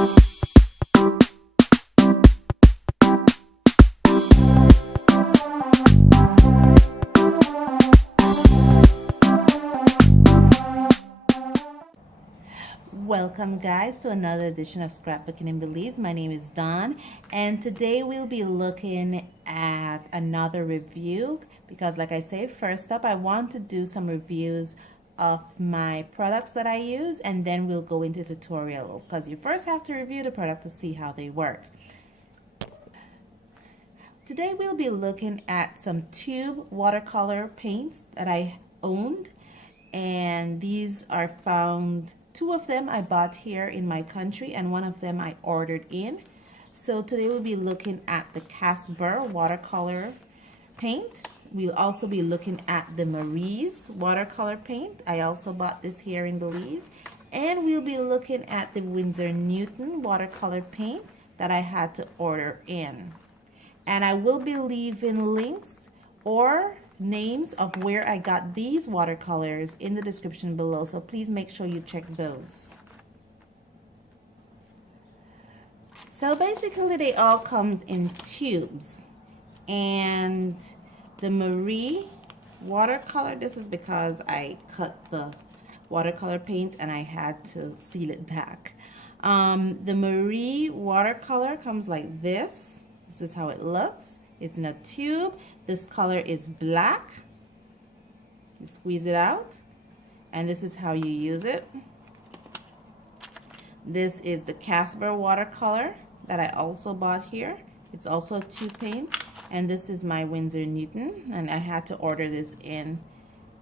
Welcome guys to another edition of Scrapbooking in Belize. My name is Dawn and today we'll be looking at another review because like I say, first up I want to do some reviews of my products that I use and then we'll go into tutorials because you first have to review the product to see how they work. Today we'll be looking at some tube watercolor paints that I owned, and these are found, two of them I bought here in my country and one of them I ordered in. So today we'll be looking at the Casber watercolor paint. We'll also be looking at the Marie's watercolor paint. I also bought this here in Belize. And we'll be looking at the Winsor Newton watercolor paint that I had to order in. And I will be leaving links or names of where I got these watercolors in the description below, so please make sure you check those. So basically they all come in tubes, and the Marie watercolor, this is because I cut the watercolor paint and I had to seal it back. The Marie watercolor comes like this. This is how it looks. It's in a tube. This color is black. You squeeze it out, and this is how you use it. This is the Casber watercolor that I also bought here. It's also a tube paint, and this is my Winsor Newton, and I had to order this in,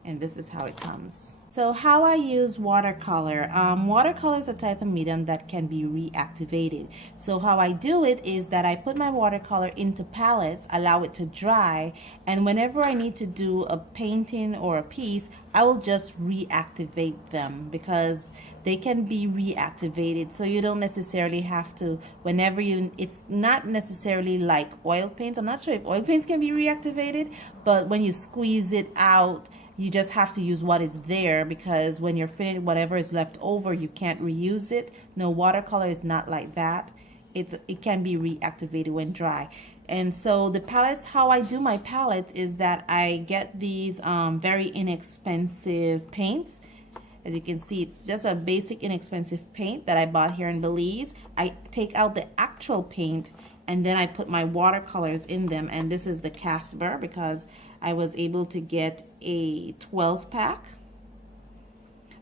and this is how it comes. So how I use watercolor. Watercolor is a type of medium that can be reactivated. So how I do it is that I put my watercolor into palettes, allow it to dry, and whenever I need to do a painting or a piece, I will just reactivate them because they can be reactivated. So you don't necessarily have to, whenever you, it's not necessarily like oil paints. I'm not sure if oil paints can be reactivated, but when you squeeze it out, you just have to use what is there, because when you're finished, whatever is left over, you can't reuse it. No, watercolor is not like that. It can be reactivated when dry. And so the palettes, how I do my palettes is that I get these very inexpensive paints. As you can see, it's just a basic inexpensive paint that I bought here in Belize. I take out the actual paint and then I put my watercolors in them, and this is the Casber because I was able to get a 12 pack.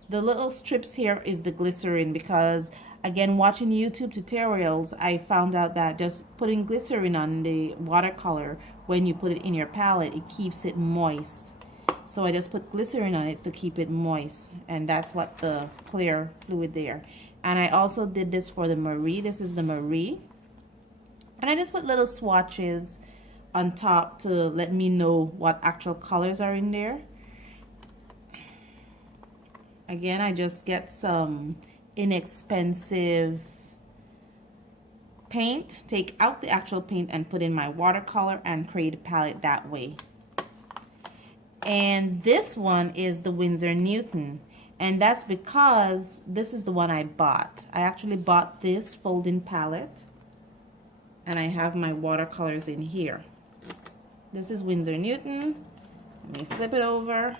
The little strips here is the glycerin because, again, watching YouTube tutorials, I found out that just putting glycerin on the watercolor when you put it in your palette, it keeps it moist. So I just put glycerin on it to keep it moist, and that's what the clear fluid there. And I also did this for the Marie. This is the Marie. And I just put little swatches on top to let me know what actual colors are in there. Again, I just get some inexpensive paint, take out the actual paint and put in my watercolor and create a palette that way. And this one is the Winsor Newton, and that's because this is the one I bought. I actually bought this folding palette, and I have my watercolors in here. This is Winsor Newton. Let me flip it over,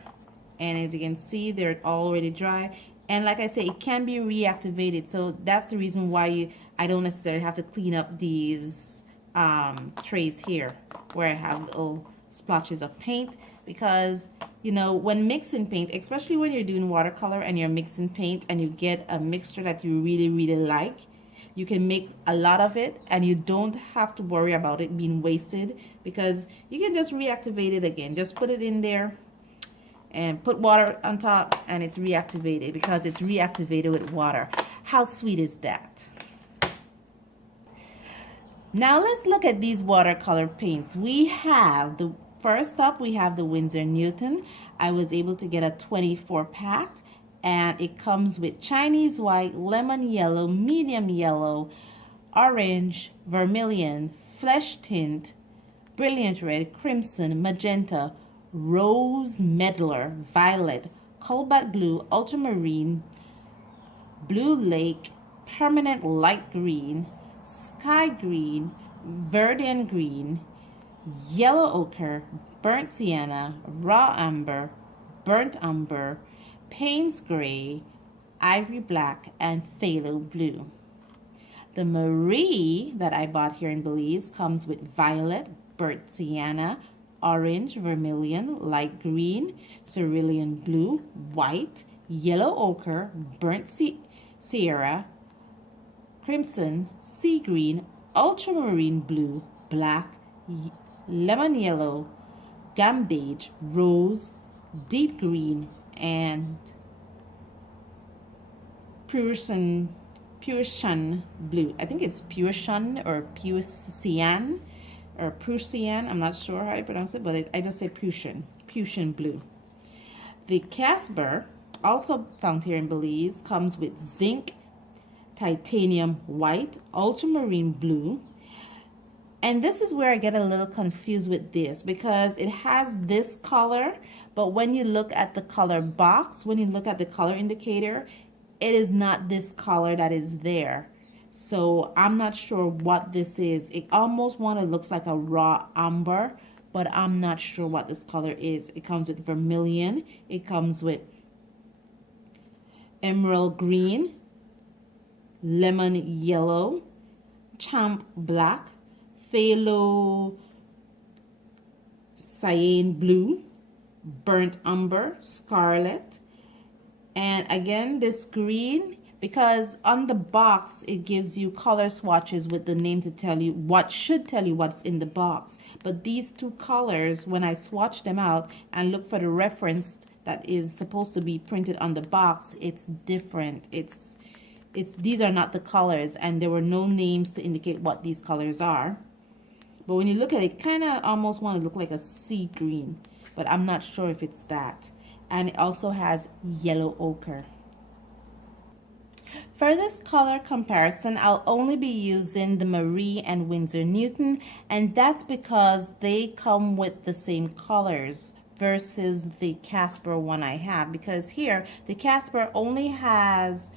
and as you can see, they're already dry. And like I say, it can be reactivated, so that's the reason why I don't necessarily have to clean up these trays here where I have little splotches of paint, because you know, when mixing paint, especially when you're doing watercolor and you're mixing paint and you get a mixture that you really like, you can make a lot of it and you don't have to worry about it being wasted, because you can just reactivate it again. Just put it in there and put water on top and it's reactivated, because it's reactivated with water. How sweet is that? Now let's look at these watercolor paints. We have the first up, we have the Winsor Newton. I was able to get a 24 pack, and it comes with Chinese white, lemon yellow, medium yellow, orange, vermilion, flesh tint, brilliant red, crimson, magenta, rose medlar, violet, cobalt blue, ultramarine, blue lake, permanent light green, sky green, verdant green, yellow ochre, burnt sienna, raw amber, burnt umber, Payne's gray, ivory black, and phthalo blue. The Marie that I bought here in Belize comes with violet, burnt sienna, orange, vermilion, light green, cerulean blue, white, yellow ochre, burnt sierra, crimson, sea green, ultramarine blue, black, lemon yellow, gambeige, rose, deep green, and Prussian blue. I think it's Prussian or Prussian or Prussian. I'm not sure how I pronounce it, but I just say Prussian blue. The Casber, also found here in Belize, comes with zinc, titanium white, ultramarine blue. And this is where I get a little confused with this, because it has this color, but when you look at the color box, when you look at the color indicator, it is not this color that is there. So I'm not sure what this is. It almost looks like a raw amber, but I'm not sure what this color is. It comes with vermilion, it comes with emerald green, lemon yellow, champ black, phthalo cyan blue, burnt umber, scarlet, and again this green, because on the box it gives you color swatches with the name to tell you should tell you what's in the box. But these two colors, when I swatch them out and look for the reference that is supposed to be printed on the box, it's different. These are not the colors, and there were no names to indicate what these colors are. But when you look at it, kind of almost want to look like a sea green, but I'm not sure if it's that. And it also has yellow ochre. For this color comparison, I'll only be using the Marie and Winsor Newton, and that's because they come with the same colors versus the Casper one I have, because here the Casper only has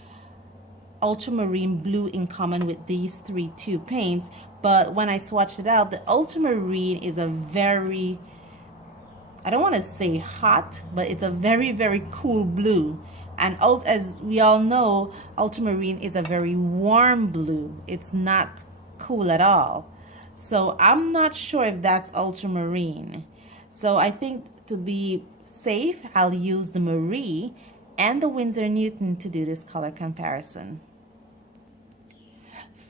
ultramarine blue in common with these two paints. But when I swatched it out, the ultramarine is a very, I don't want to say hot, but it's a very, very cool blue. And as we all know, ultramarine is a very warm blue. It's not cool at all. So I'm not sure if that's ultramarine. So I think to be safe, I'll use the Marie and the Winsor Newton to do this color comparison.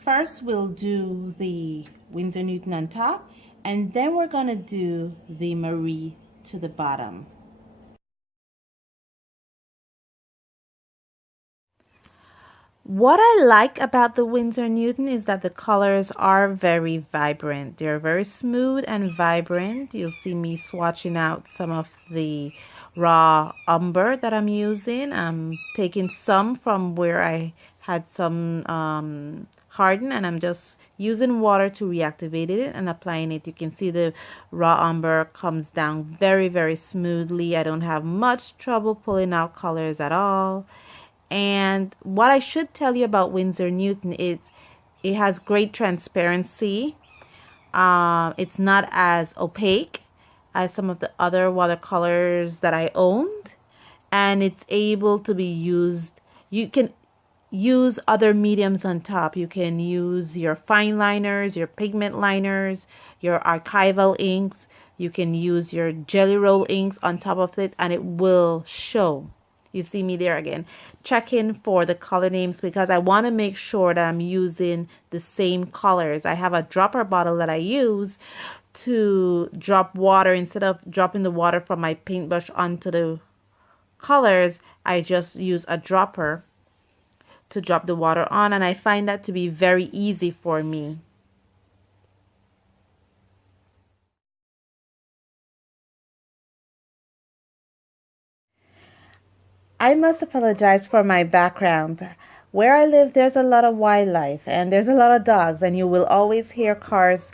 First, we'll do the Winsor Newton on top, and then we're going to do the Marie to the bottom. What I like about the Winsor Newton is that the colors are very vibrant. They're very smooth and vibrant. You'll see me swatching out some of the raw umber that I'm using. I'm taking some from where I had some hardened, and I'm just using water to reactivate it and applying it. You can see the raw umber comes down very, very smoothly. I don't have much trouble pulling out colors at all. And what I should tell you about Winsor Newton is it has great transparency. It's not as opaque as some of the other watercolors that I owned, and it's able to be used. You can use other mediums on top. You can use your fine liners, your pigment liners, your archival inks. You can use your jelly roll inks on top of it, and it will show. You see me there again, checking for the color names, because I want to make sure that I'm using the same colors. I have a dropper bottle that I use to drop water. Instead of dropping the water from my paintbrush onto the colors, I just use a dropper to drop the water on, and I find that to be very easy for me. I must apologize for my background. Where I live, there's a lot of wildlife and there's a lot of dogs, and you will always hear cars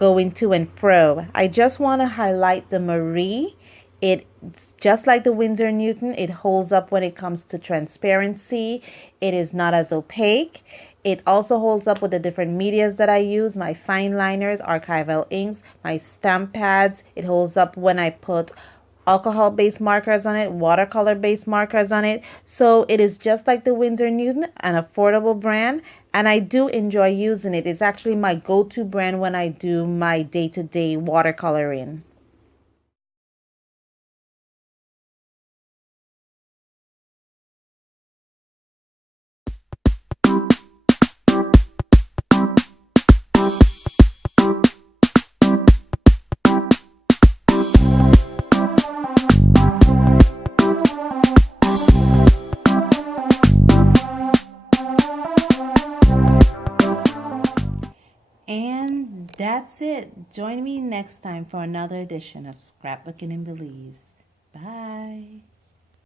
going to and fro. I just want to highlight the Marie It's just like the Winsor Newton, it holds up when it comes to transparency. It is not as opaque. It also holds up with the different medias that I use, my fine liners, archival inks, my stamp pads. It holds up when I put alcohol-based markers on it, watercolor-based markers on it. So it is just like the Winsor Newton, an affordable brand, and I do enjoy using it. It's actually my go-to brand when I do my day-to-day watercoloring. And that's it. Join me next time for another edition of Scrapbooking in Belize. Bye.